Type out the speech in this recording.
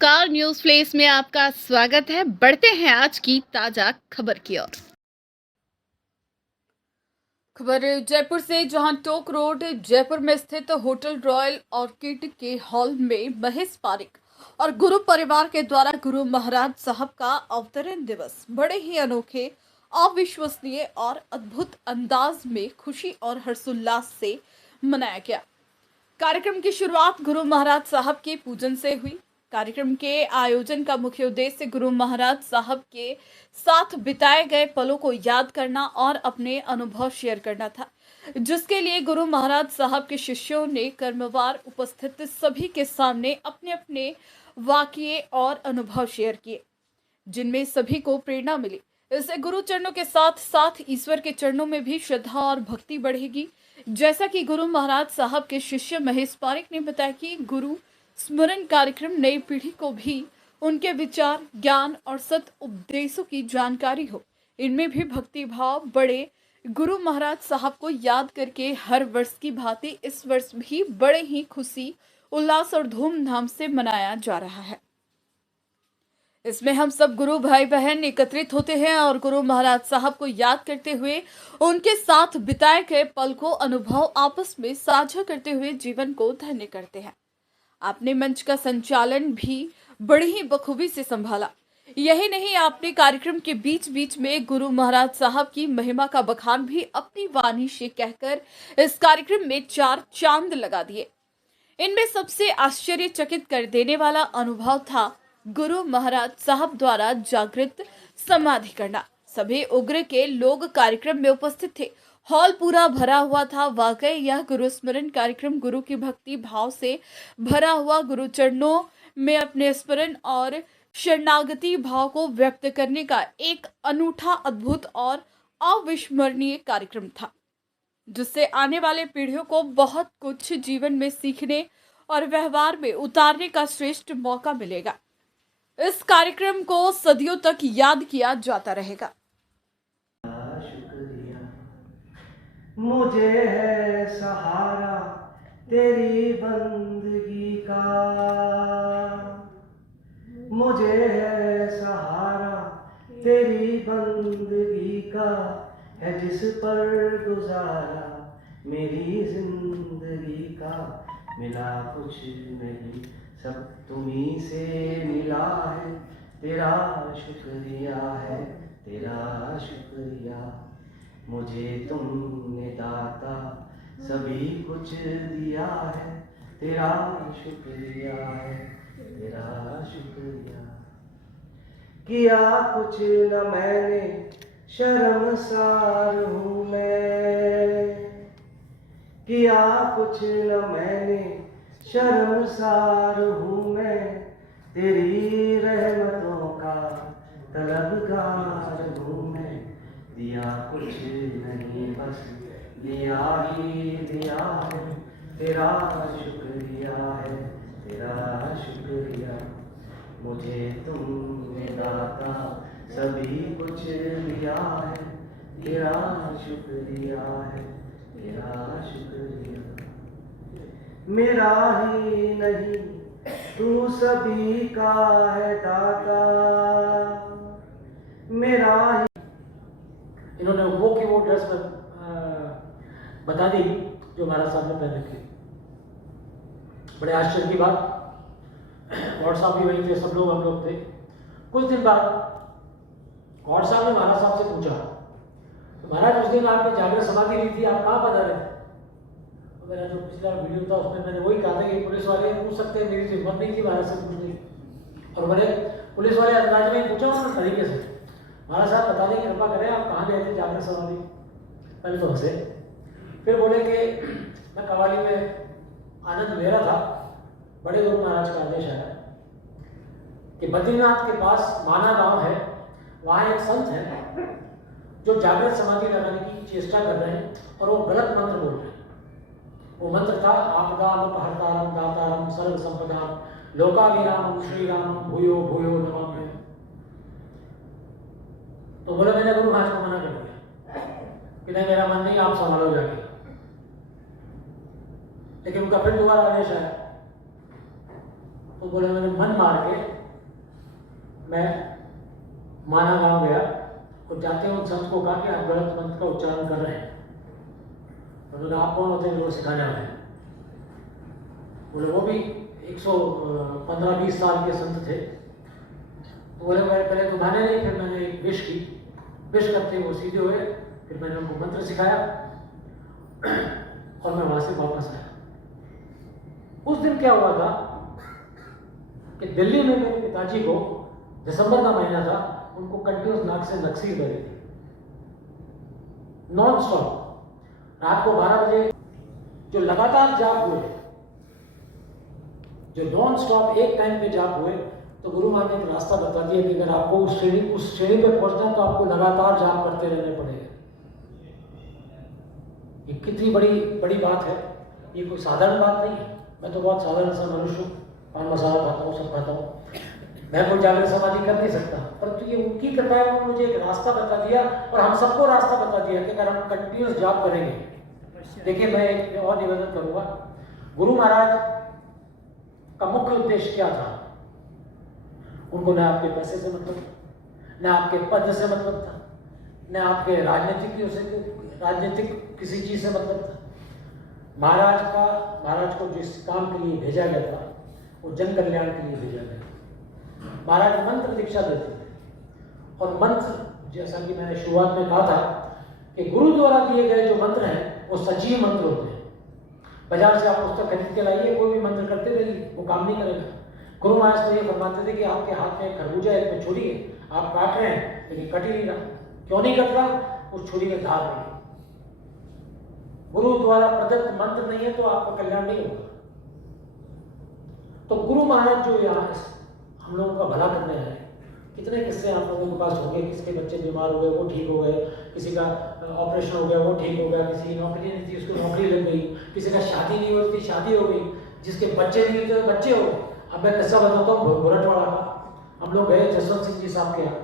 Car news flesh में आपका स्वागत है। बढ़ते हैं आज की ताजा खबर की ओर। खबर जयपुर से, जहां टोक रोड जयपुर में स्थित होटल रॉयल ऑर्किड के हॉल में महेश पारिक और गुरु परिवार के द्वारा गुरु महाराज साहब का अवतरण दिवस बड़े ही अनोखे, अविश्वसनीय और अद्भुत अंदाज में खुशी और हर्षोल्लास से मनाया गया। कार्यक्रम की शुरुआत गुरु महाराज साहब के पूजन से हुई। कार्यक्रम के आयोजन का मुख्य उद्देश्य गुरु महाराज साहब के साथ बिताए गए पलों को याद करना और अपने अनुभव शेयर करना था, जिसके लिए गुरु महाराज साहब के शिष्यों ने क्रमवार उपस्थित सभी के सामने अपने अपने वाकये और अनुभव शेयर किए, जिनमें सभी को प्रेरणा मिली। इससे गुरु चरणों के साथ साथ ईश्वर के चरणों में भी श्रद्धा और भक्ति बढ़ेगी। जैसा कि गुरु महाराज साहब के शिष्य महेश पारिक ने बताया कि गुरु स्मरण कार्यक्रम नई पीढ़ी को भी उनके विचार, ज्ञान और सत उपदेशों की जानकारी हो, इनमें भी भक्ति भाव बढ़े। गुरु महाराज साहब को याद करके हर वर्ष की भांति इस वर्ष भी बड़े ही खुशी, उल्लास और धूमधाम से मनाया जा रहा है। इसमें हम सब गुरु भाई बहन एकत्रित होते हैं और गुरु महाराज साहब को याद करते हुए उनके साथ बिताए गए पल को अनुभव आपस में साझा करते हुए जीवन को धन्य करते हैं। आपने मंच का संचालन भी बड़ी ही बखूबी से संभाला। यही नहीं, आपने कार्यक्रम के बीच बीच में गुरु महाराज साहब की महिमा का बखान भी अपनी वाणी से कहकर इस कार्यक्रम में 4 चांद लगा दिए। इनमें सबसे आश्चर्यचकित कर देने वाला अनुभव था गुरु महाराज साहब द्वारा जागृत समाधि करना। सभी उग्र के लोग कार्यक्रम में उपस्थित थे। हॉल पूरा भरा हुआ था। वाकई यह गुरु स्मरण कार्यक्रम गुरु की भक्ति भाव से भरा हुआ, गुरु चरणों में अपने स्मरण और शरणागति भाव को व्यक्त करने का एक अनूठा, अद्भुत और अविस्मरणीय कार्यक्रम था, जिससे आने वाले पीढ़ियों को बहुत कुछ जीवन में सीखने और व्यवहार में उतारने का श्रेष्ठ मौका मिलेगा। इस कार्यक्रम को सदियों तक याद किया जाता रहेगा। शुक्रिया मुझे है सहारा तेरी बंदगी का, मुझे है सहारा तेरी बंदगी का, है जिस पर गुजारा मेरी जिंदगी का। मिला कुछ नहीं, सब तुम्ही से मिला है, तेरा शुक्रिया है, तेरा शुक्रिया। मुझे तुमने दाता सभी कुछ दिया है, तेरा शुक्रिया है, तेरा शुक्रिया। किया कुछ न मैंने, शर्मसार हूँ मैं, किया कुछ न मैंने, शर्मसार हूँ मैं। तेरी रहमतों का तलबगार हूँ मैं। दिया कुछ नहीं, बस लिया ही दिया है, तेरा शुक्रिया है, तेरा शुक्रिया। मुझे तुमने दाता सभी कुछ दिया है, तेरा शुक्रिया है, तेरा शुक्रिया। मेरा ही नहीं तू सभी का है दाता, मेरा ही। इन्होंने वो की वो ड्रेस बता दी जो महाराज साहब ने पहन रखी। बड़े आश्चर्य की बात, गौड़ साहब भी वहीं थे, सब लोग हम लोग थे। कुछ दिन बाद गौड़ साहब ने महाराज साहब से पूछा, तो महाराज उस दिन आपने जागरण समाधि ली थी, आप कहाँ पधारे थे? तो मेरा जो पिछला वीडियो था उसमें मैंने वही कहा था कि पुलिस वाले पूछ सकते हैं, मेरी हिम्मत नहीं थी महाराज से पूछने की। और बड़े पुलिस वाले अंदाज में पूछा उन्होंने तरीके से, महाराज साहब बता दें, कृपा करें आप कहाँ गए थे जागरण समाधि? पहले तो हंसे, फिर बोले कि मैं कवाली में आनंद ले रहा था, बड़े गुरु महाराज का आदेश आया कि बद्रीनाथ के पास माना गांव है, वहाँ एक संत है जो जागृत समाधि लगाने की चेष्टा कर रहे हैं और वो गलत मंत्र बोल रहे हैं। वो मंत्र था आपदामपहर्तारम दातारम सर्व संपदाम लोकाभिरामम श्रीरामम भूयो भूयो नमामि। तो बोले मैंने गुरु महाराज को मना कर दिया कि नहीं, मेरा मन नहीं, आप संभालो जाके। लेकिन उनका फिर दोबारा आदेश आया तो बोले मैंने मन मार के मैं माना गांव गया और जाते हैं उन संत को कहा कि आप गलत मंत्र का उच्चारण कर रहे हैं। बोले आप कौन होते हैं जो सिखाने वाले? बोले वो भी 115-20 साल के संत थे। तो बोले मैं पहले तो माने नहीं, फिर मैंने एक विश की, विश करते वो सीधे हुए, फिर मैंने उनको मंत्र सिखाया और मैं वहां से वापस आया। उस दिन क्या हुआ था कि दिल्ली में मेरे पिताजी को दिसंबर का महीना था, उनको कंटिन्यूस नाक से नक्सीर बह रही थी नॉन स्टॉप। रात को 12 बजे जो लगातार जाप हुए, जो नॉन स्टॉप एक टाइम पे जाप हुए, तो गुरु महाराज ने एक रास्ता बता दिया कि अगर आपको उस श्रेणी पे पहुंचना है तो आपको लगातार जाप करते रहने पड़ेगा। ये कितनी बड़ी बात है, ये कोई साधारण बात नहीं है। मैं तो बहुत साधारण सा मनुष्य हूँ, पान मसाला खाता हूँ, सब खाता हूँ, मैं कोई जागरण समाधि कर नहीं सकता, परंतु ये उनकी कृपा है, उन्होंने मुझे एक रास्ता बता दिया और हम सबको रास्ता बता दिया कि अगर हम कंटिन्यूस जाप करेंगे। देखिए मैं एक और निवेदन करूंगा, गुरु महाराज का मुख्य उद्देश्य क्या था? उनको न आपके पैसे से मतलब, न आपके पद से मतलब था, न आपके राजनीतिक किसी चीज से मतलब था। महाराज को जिस काम के लिए भेजा गया था वो जन कल्याण के लिए भेजा गया। महाराज मंत्र दीक्षा देते थे और मंत्र, जैसा कि मैंने शुरुआत में कहा था कि गुरु द्वारा दिए गए जो मंत्र हैं वो सजीव मंत्र होते हैं। बाजार से आप पुस्तक खरीद के लाइए, कोई भी मंत्र करते रहिए, वो काम नहीं करेगा। गुरु महाराज तो ये फरमाते थे कि आपके हाथ में एक खरबूजा है, एक में छुरी है, आप काट रहे हैं लेकिन कट ही नहीं रहा। क्यों नहीं कट रहा? उस छुरी में धार नहीं। गुरु द्वारा प्रदत्त मंत्र नहीं है तो आपका कल्याण नहीं होगा। तो गुरु महाराज जो यहाँ हम लोगों का भला करने आए, कितने किस्से आप लोगों के पास होंगे, किसके बच्चे बीमार हो गए वो ठीक हो गए, किसी का ऑपरेशन हो गया वो ठीक हो गया, किसी की नौकरी नहीं थी उसको नौकरी लग गई, किसी का शादी नहीं हुई थी शादी हो गई, जिसके बच्चे नहीं थे बच्चे हो गए। अब मैं किस्सा बताता हूँ बुरटवाड़ा का। हम लोग गए जसवंत सिंह जी साहब के यहाँ,